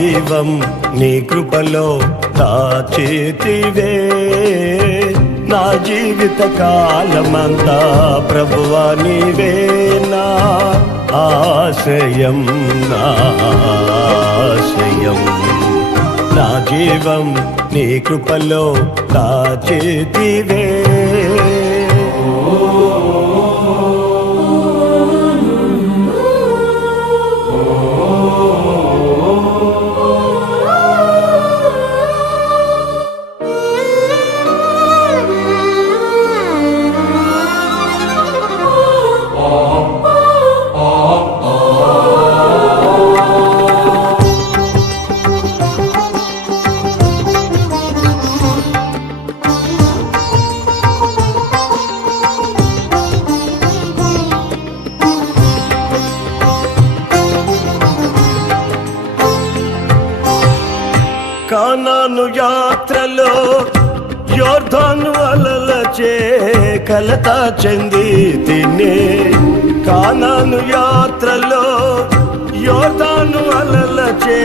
జీవం నీ కృపలో దాచేతివే. నా జీవిత కాలమంతా ప్రభువా నీవేనా ఆశయం నాశయం నా జీవం నీ కృపలో దాచేతివే. ఓ కానాను యాత్రలో యోర్ధాను అలలచే కలత చెంది తినే కానాను యాత్రలో యోర్ధాను అలలచే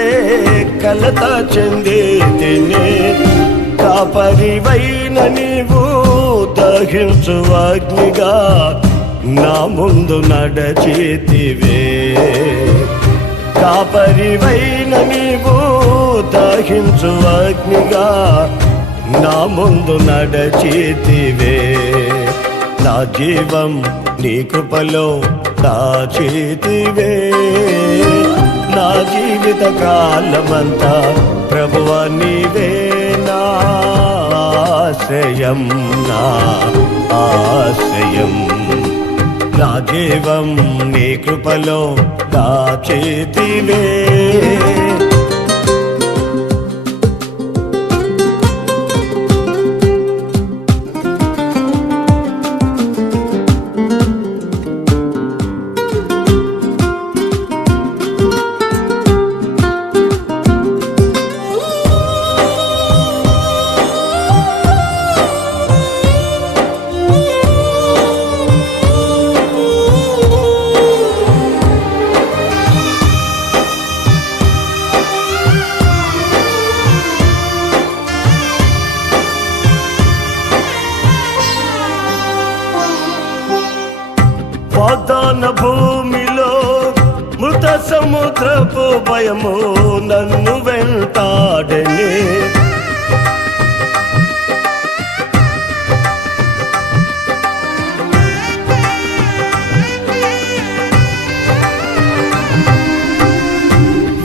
కలత చెంది తినే కాపరివైన నీవు దహించు అగ్నిగా నా ముందు నడచేతివే. కాపరివైన నీవు దహించు అగ్నిగా నా ముందు నడచేతివే. నా జీవం నీ కృపలో దాచేతివే నా జీవిత కాలమంతా ప్రభువ నీవే నా ఆశయం నా ఆశయం నా జీవం నీ కృపలో దాచేతివే మన భూమిలో మృత సముద్రపు భయము నన్ను వెంటాడని.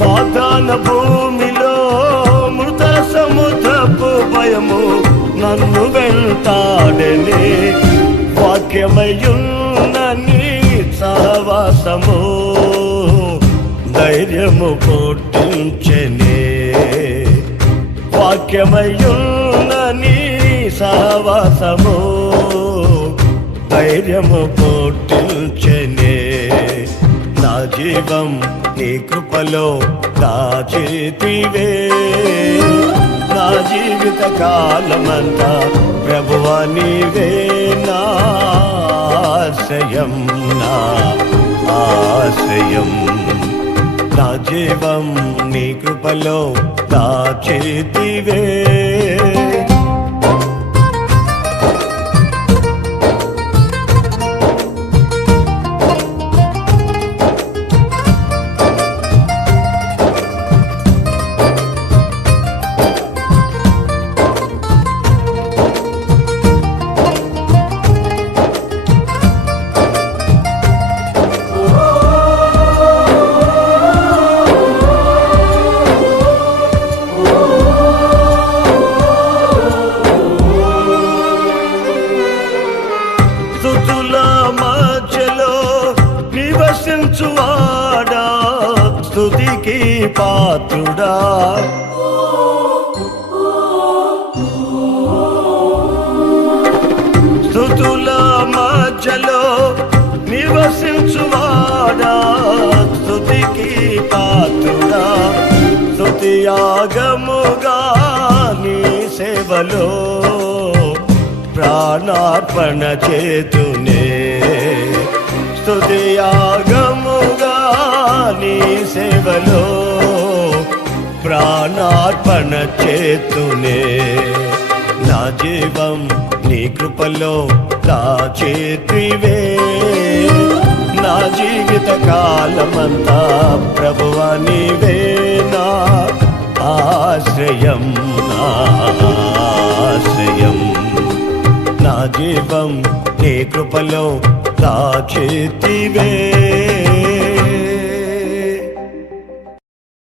వాగ్దాన భూమిలో మృత సముద్రపు భయము నన్ను వెంటాడని. వాక్యమయున్న సహవాసము ధైర్యము పుట్టించనే వాక్యమయున్న నీ సహవాసము ధైర్యము పుట్టించనే నా జీవం నీ కృపలో దాచేతివే. నా జీవిత కాలమంతా ప్రభువ నీవే నా ఆశయం నా ఆశయం. నా జీవం నీ కృపలో దాచేతివే స్థుతుల స్థుతికి పాత్రుడా. స్థుతుల మధ్యలో నివసించువాడా. స్థుతికి పాత్రుడా. స్థుతి యాగముగా నీ సేవలో ప్రాణార్పణ చేతునే. స్తుతి యాగముగా నీ సేవలో ప్రాణార్పణ చేతునే. నా జీవం నీ కృపలో దాచేతివే నా జీవిత కాలమంతా ప్రభువా నీవే ఆశ్రయం నా ఆశ్రయం. నా జీవం నీ కృపలో దాచేతివే